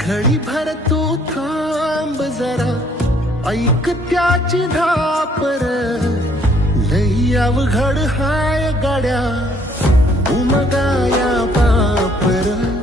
घडी भर तू थांब जरा, ऐक त्याची धापर. लई अवघड हाय गाड्या उमगाया पापर.